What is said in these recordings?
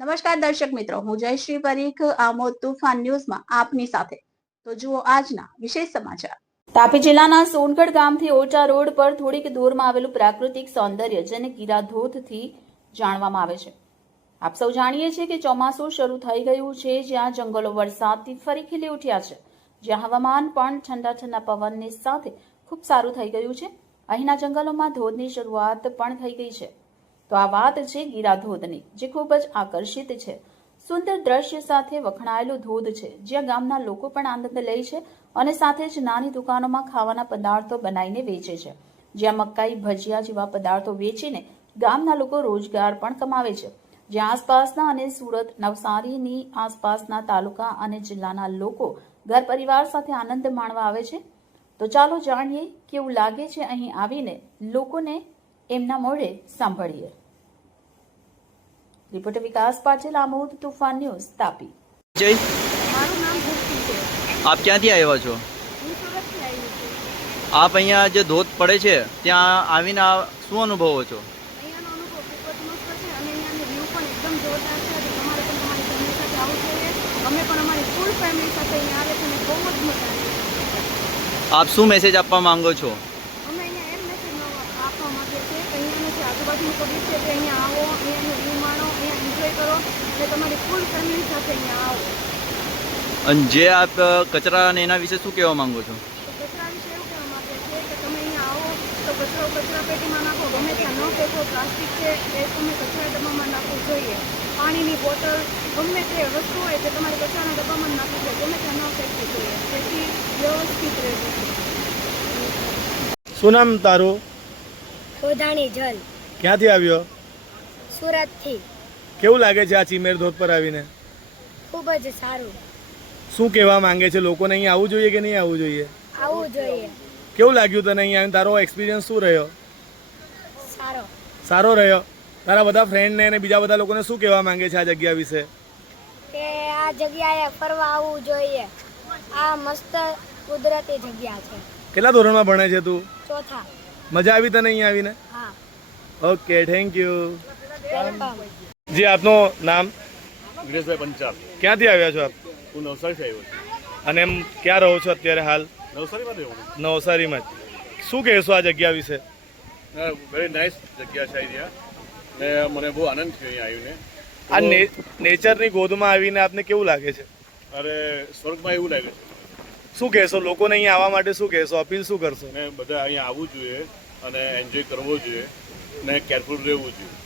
નમસ્કાર દર્શક મિત્રો, હું જયશ્રી પરીખ, આમોદ તુફાન ન્યૂઝમાં આપની સાથે. તો જુઓ આજના વિશેષ સમાચાર. તાપી જિલ્લાના સોનગઢ ગામથી ઓચા રોડ પર થોડીક દૂરમાં આવેલું પ્રાકૃતિક સૌંદર્ય જેને ગીરાધોધથી જાણવામાં આવે છે. આપ સૌ જાણીએ છીએ કે ચોમાસું શરૂ થઈ ગયું છે, જ્યાં જંગલો વરસાદથી ફરી ખીલી ઉઠ્યા છે. જ્યાં હવામાન પણ ઠંડા ઠંડા પવનની સાથે ખૂબ સારું થઈ ગયું છે. અહીંના જંગલોમાં ધોધની શરૂઆત પણ થઈ ગઈ છે. તો આ વાત છે ગીરા ધોધની, જે ખૂબ જ આકર્ષિત છે. સુંદર દ્રશ્ય સાથે વખણાયેલું ધોધ છે, જ્યાં ગામના લોકો પણ આનંદ લે છે અને સાથે જ નાની દુકાનોમાં ખાવાના પદાર્થો બનાવીને વેચે છે. જ્યાં મકાઈ, ભજીયા જેવા પદાર્થો વેચીને ગામના લોકો રોજગાર પણ કમાવે છે. જ્યાં આસપાસના અને સુરત, નવસારીની આસપાસના તાલુકા અને જિલ્લાના લોકો ઘર પરિવાર સાથે આનંદ માણવા આવે છે. તો ચાલો જાણીએ કેવું લાગે છે અહીં આવીને લોકોને એમના મોઢે સાંભળીએ. Reporter Vikas Patil Amod Toofan news Tapi. જય. મારું નામ ભક્તિ છે. આપ ક્યાંથી આવ્યા છો? હું સુરતથી આવી છું. આપ અહીંયા જે ધોધ પડે છે ત્યાં આવીને શું અનુભવો છો? અહીંયાનો અનુભવ ખૂબ જ મસ્ત છે. અને અહીંયાનો વ્યૂ પણ એકદમ જોરદાર છે. અને તમારે પણ તમારી ફેમિલી સાથે આવવું જોઈએ. અમે પણ અમારી ફૂલ ફેમિલી સાથે અહીંયા આવે છે અને બહુ જ મજા આવે છે. આપ શું મેસેજ આપવા માંગો છો અમે અહીંયા એમ મેસેજ આપવા માંગીએ છીએ કે જે પબ્લિક છે તે અહીંયા આવો અહીંયાનું વ્યૂ માણો અહીંયા એન્જોય કરો અને તમારી ફૂલ ફેમિલી સાથે અહીંયા આવો. અને જે આપ કચરા અને એના વિશે શું કહેવા માંગો છો? તો કચરા વિશે એવું કહેવા માંગે છે કે તમે અહીંયા આવો તો કચરો કચરા પેટીમાં નાખો ગમે ત્યાં ન ફેંકો પ્લાસ્ટિક છે એ તમે કચરા ડબ્બામાં નાખવું જોઈએ. પાણીની બોટલ ગમે તે વસ્તુ હોય તે તમારે કચરાના ડબ્બામાં નાખવું જોઈએ ગમે ત્યાં ન ફેંકવી જોઈએ. જેથી વ્યવસ્થિત રહેવું શું નામ તારું? ગોધાણી જલ. ક્યાંથી આવ્યો? સુરતથી. કેવું લાગે છે આ ચીમેર ધોધ પર આવીને? ખૂબ જ સારું. શું કહેવા માંગે છે? લોકોને અહીં આવવું જોઈએ કે નહીં આવવું જોઈએ? આવવું જોઈએ. કેવું લાગ્યું તને અહીં આવીને? તારો એક્સપિરિયન્સ શું રહ્યો? સારો. સારો રહ્યો? તારા બધા ફ્રેન્ડને અને બીજા બધા લોકોને શું કહેવા માંગે છે આ જગ્યા વિશે? કે આ જગ્યાએ ફરવા આવવું જોઈએ. આ મસ્ત કુદરતી જગ્યા છે. કેટલા ધોરણમાં ભણે છે તું? ચોથા. મજા આવી તને અહીં આવીને? હા. ઓકે થેન્ક યુ જી આપનું નામ? વિરેશભાઈ પંચાલ. ક્યાંથી આવ્યા છો આપ? હું નવસારીથી આવ્યો છું. અને એમ ક્યાં રહો છો અત્યારે હાલ? નવસારીમાં રહેવું નવસારીમાં જ. શું કહેશો આ જગ્યા વિશે? વેરી નાઇસ જગ્યા છે અહીંયા. ને મને બહુ આનંદ થયો અહીંયા આવીને. આ ને- નેચરની ગોદમાં આવીને આપને કેવું લાગે છે? અરે સ્વર્ગમાં એવું લાગે છે. શું કહેશો? લોકોને અહીંયા આવવા માટે શું કહેશો? અપીલ શું કરશો? ને બધા અહીંયા આવવું જોઈએ અને એન્જોય કરવો જોઈએ. ને કેરફુલ રહેવું જોઈએ.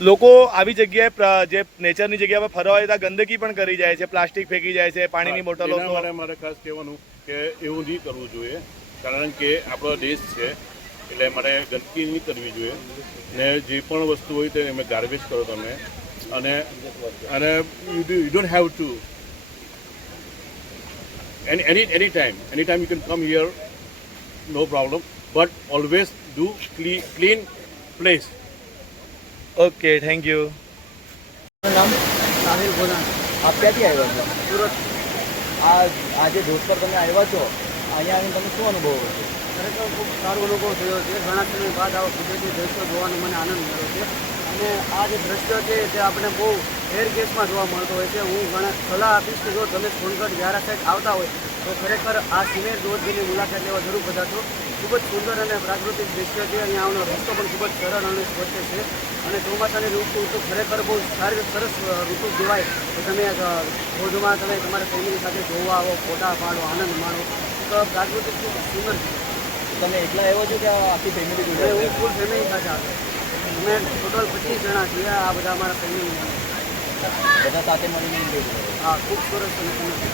લોકો આવી જગ્યાએ જે નેચરની જગ્યા પર ફરવા જતા ગંદકી પણ કરી જાય છે પ્લાસ્ટિક ફેંકી જાય છે પાણીની બોટલો મારે મારે ખાસ કહેવાનું કે એવું નહીં કરવું જોઈએ કારણ કે આપણો દેશ છે એટલે મારે ગંદકી નહીં કરવી જોઈએ. ને જે પણ વસ્તુ હોય તે તમે ગાર્બેજ કરો તમે. અને અને you don't have to any any any time anytime you can come here no problem. But always do clean clean place okay thank you નામ સાહિલ ગોદાણ આપ ક્યાંથી આવ્યા છો? સુરત. આ આજે ધોધ પર તમે આવ્યા છો? અહીંયા આવીને તમે શું અનુભવો છો? ખરેખર ખૂબ સારો અનુભવ થયો છે. ઘણા સમય બાદ આવા કુદરતી દ્રશ્યો જોવાનો મને આનંદ મળ્યો છે. અને આ જે દ્રશ્ય છે તે આપણે બહુ એર ગેસમાં જોવા મળતો હોય છે. હું ઘણા સલાહ આપીશ કે જો તમે સોનગઢ વ્યારા સાઈડ આવતા હોય તો ખરેખર આ સિમેર ધોધની મુલાકાત લેવા જરૂર પધારશો. ખૂબ જ સુંદર અને પ્રાકૃતિક દ્રશ્ય છે. અહીંયા આનો રસ્તો પણ ખૂબ જ સરળ અને સ્વચ્છ છે. અને ચોમાસાની ઋતુ તો ખરેખર બહુ સારી સરસ ઋતુ કહેવાય. તો તમે ધોધમાં તમે તમારા ફેમિલી સાથે જોવા આવો ફોટા પાડો આનંદ માણો. તો પ્રાકૃતિક ખૂબ સુંદર છે. તમે એકલા એવો છો કે આખી ફેમિલી એટલે હું ફૂલ ફેમિલી સાથે આવ્યો. અમે ટોટલ પચીસ જણા છીએ આ બધા અમારા ફેમિલી બધા સાથે મળીને હા ખૂબ સરસ અને છે.